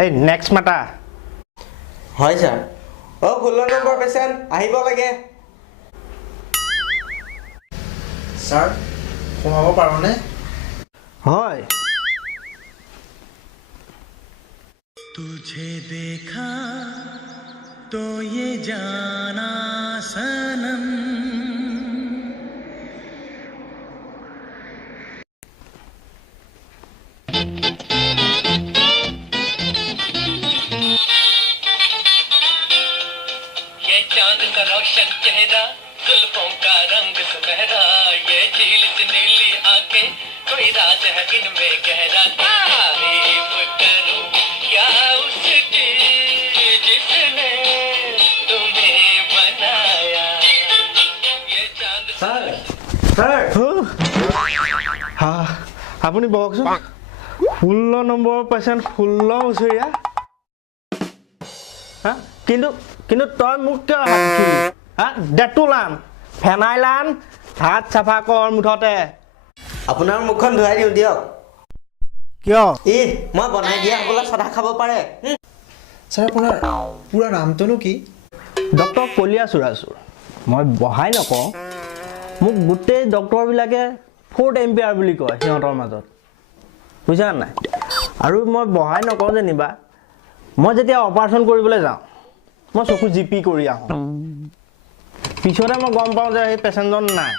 এই নেক্সট মাতা হয় স্যাৰ 16 নম্বৰ পেশেন্ট আহিব লাগে স্যাৰ সোমাব পাৰোনে হয় तुझे देखा तो ये जाना सनम ये चांद का रोशन चेहरा जुल्फों का रंग सुनहरा ये झील से नीली आंखें कोई राज है इनमें गहरा तारीफ करूं क्या उसकी जिसने तुम्हें बनाया ये चांद স্যার স্যার হা আপুনি বহকচোন 16 নম্বৰ পেচেণ্ট 16 বছৰীয়া হা কিন্তু তই মোক কিয় হাত দিছিলি হা ডেটল আন ফেনাইল আন হাত চাফা কৰ মুঠতে আপোনাৰ মুখখন ধুৱাই দিওঁ দিয়ক কিয় মই বনাই দিয়া সকলো সদা খাব পাৰে স্যাৰ আপোনাৰ পুৰা নামটোনো কি ডক্টৰ কলিয়া চুৰাচুৰ মই বহাই নকওঁ মোক গোটেই ডক্টৰবিলাকে 4th এম্পিয়াৰ বুলি কয় সিহঁতৰ মাজত বুজিছা নাই আৰু মই বহাই নকওঁ যেনিবা মই যেতিয়া অপাৰেশ্যন কৰিবলৈ যাওঁ মই চকু জিপি কৰি আহোঁ পিছতে মই গম পাওঁ যে এই পেচেণ্টজন নাই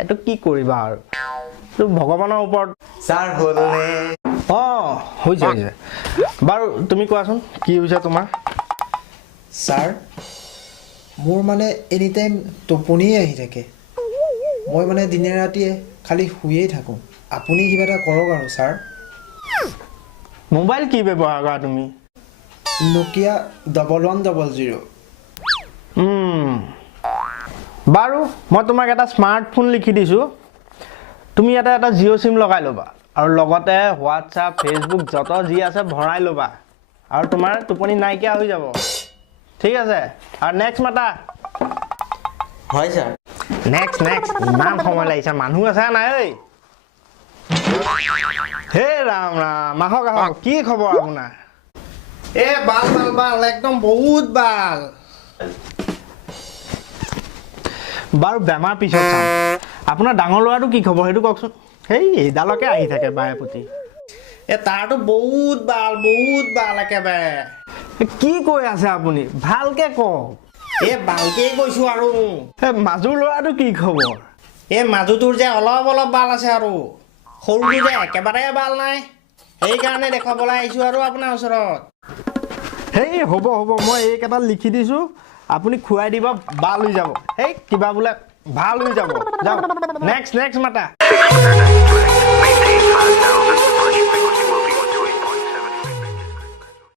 এইটো কি কৰিবা আৰু এইটো ভগৱানৰ ওপৰত স্যাৰ হ'লনে অঁ হৈছে বাৰু তুমি কোৱাচোন কি হৈছে তোমাৰ স্যাৰ মোৰ মানে এনি টাইম টোপনিয়ে আহি থাকে মই মানে দিনে ৰাতিয়ে খালি শুয়েই থাকোঁ আপুনি কিবা এটা কৰক আৰু স্যাৰ মোবাইল কি ব্যৱহাৰ কৰা তুমি নকিয়া 1100 বাৰু মই তোমাক এটা স্মাৰ্টফোন লিখি দিছোঁ তুমি ইয়াতে এটা জিঅ' চিম লগাই ল'বা আৰু লগতে হোৱাটছআপ ফেচবুক যত যি আছে ভৰাই ল'বা আৰু তোমাৰ টোপনি নাইকিয়া হৈ যাব ঠিক আছে আৰু নেক্সট মাতা হয় স্যাৰ নেক্সট ইমান সময় লাগিছে মানুহ আছে নাই ঐ হে ৰাম ৰাম আহক কি খবৰ আপোনাৰ এ বাল একদম বহুত বাল বাৰু বেমাৰ পিছত চাম আপোনাৰ ডাঙৰ ল'ৰাটো কি খবৰ সেইটো কওকচোন সেই এইডালকে আহি থাকে বায়ে প্ৰতি এ তাৰতো বহুত বাল একেবাৰে কি কৈ আছে আপুনি ভালকে কওক এ ভালকেই কৈছোঁ আৰু এই মাজুৰ ল'ৰাটো কি খবৰ এই মাজুটোৰ যে অলপ বাল আছে আৰু সৰুটো যে একেবাৰে বাল নাই সেইকাৰণে দেখুৱাবলৈ আহিছোঁ আৰু আপোনাৰ ওচৰত হেই হ'ব মই এইকেইটা লিখি দিছোঁ আপুনি খুৱাই দিব বাল হৈ যাব সেই কিবা বোলে ভাল হৈ যাব যাওক নেক্সট মাতা